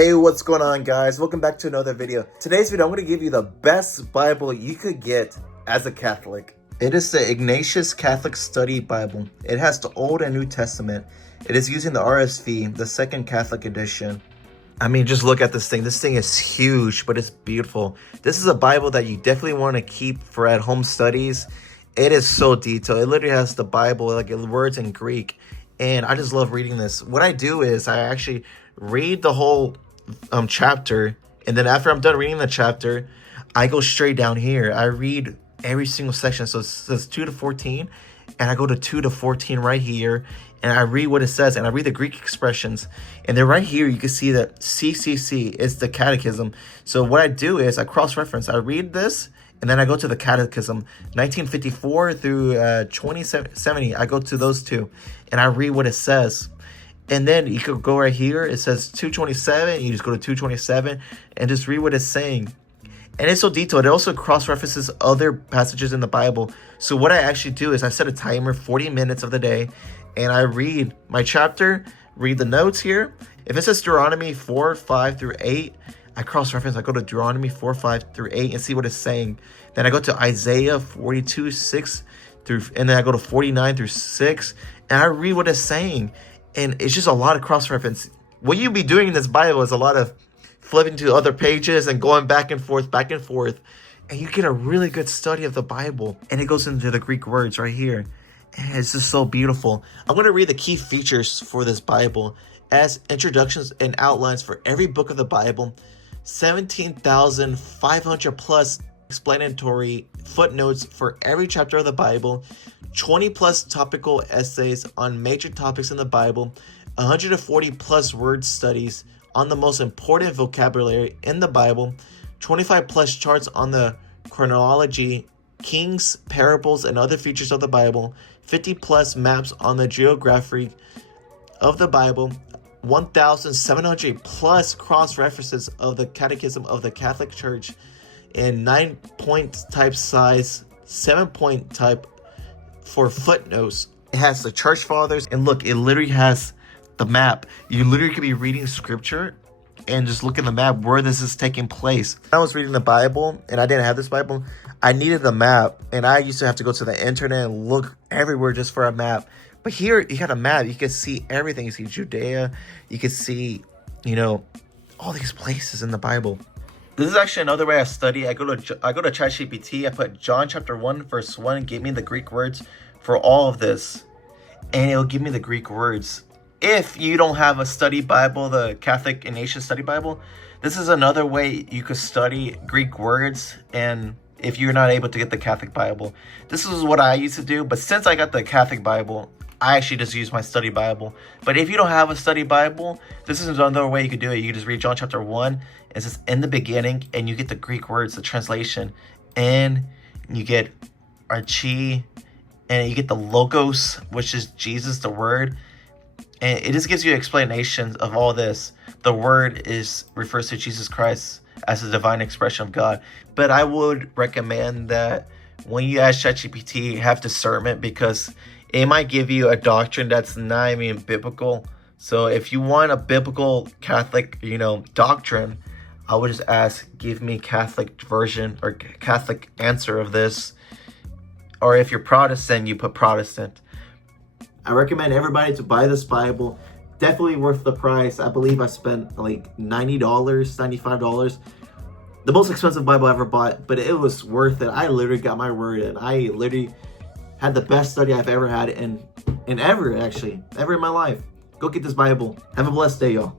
Hey, what's going on, guys? Welcome back to another video. Today's video, I'm going to give you the best Bible you could get as a Catholic. It is the Ignatius Catholic Study Bible. It has the Old and New Testament. It is using the RSV, the Second Catholic Edition. I mean, just look at this thing. This thing is huge, but it's beautiful. This is a Bible that you definitely want to keep for at-home studies. It is so detailed. It literally has the Bible, like words in Greek. And I just love reading this. What I do is I actually read the whole chapter, and then after I'm done reading the chapter, I go straight down here. I read every single section. So it says 2 to 14, and I go to 2 to 14 right here, and I read what it says, and I read the Greek expressions. And then right here, you can see that CCC is the catechism. So what I do is I cross-reference. I read this, and then I go to the catechism, 1954 through 2070. I go to those two, and I read what it says. And then you could go right here. It says 227. You just go to 227 and just read what it's saying. And it's so detailed. It also cross-references other passages in the Bible. So what I actually do is I set a timer, 40 minutes of the day, and I read my chapter, read the notes here. If it says Deuteronomy 4, 5 through 8, I cross-reference. I go to Deuteronomy 4, 5 through 8 and see what it's saying. Then I go to Isaiah 42, 6 through, and then I go to 49 through 6, and I read what it's saying. And it's just a lot of cross-reference. What you be doing in this Bible is a lot of flipping to other pages and going back and forth. And you get a really good study of the Bible. And it goes into the Greek words right here. And it's just so beautiful. I'm going to read the key features for this Bible as introductions and outlines for every book of the Bible. 17,500 plus explanatory footnotes for every chapter of the Bible. 20 plus topical essays on major topics in the Bible, 140 plus word studies on the most important vocabulary in the Bible, 25 plus charts on the chronology, kings, parables, and other features of the Bible, 50 plus maps on the geography of the Bible, 1,700 plus cross references of the Catechism of the Catholic Church in 9-point type size, 7-point type for footnotes. It has the church fathers, and look, it literally has the map. You literally could be reading scripture and just look at the map where this is taking place. When I was reading the Bible and I didn't have this Bible, I needed the map, and I used to have to go to the internet and look everywhere just for a map. But here you got a map. You can see everything. You see Judea. You can see, all these places in the Bible. This is actually another way I study. I go to ChatGPT. I put John chapter 1 verse 1. Give me the Greek words for all of this, and it'll give me the Greek words. If you don't have a study Bible, the Catholic Ignatius Study Bible, this is another way you could study Greek words. And if you're not able to get the Catholic Bible, this is what I used to do. But since I got the Catholic Bible, I actually just use my study Bible. But if you don't have a study Bible, this is another way you could do it. You can just read John chapter 1. It says in the beginning, and you get the Greek words, the translation. And you get archi, and you get the logos, which is Jesus, the word. And it just gives you explanations of all this. The word refers to Jesus Christ as the divine expression of God. But I would recommend that when you ask ChatGPT, have discernment, because it might give you a doctrine that's not even biblical. So if you want a biblical Catholic, doctrine, I would just ask, give me Catholic version or Catholic answer of this. Or if you're Protestant, you put Protestant. I recommend everybody to buy this Bible. Definitely worth the price. I believe I spent like $90, $95. The most expensive Bible I ever bought, but it was worth it. I literally got my word in. I literally had the best study I've ever had ever in my life. Go get this Bible. Have a blessed day, y'all.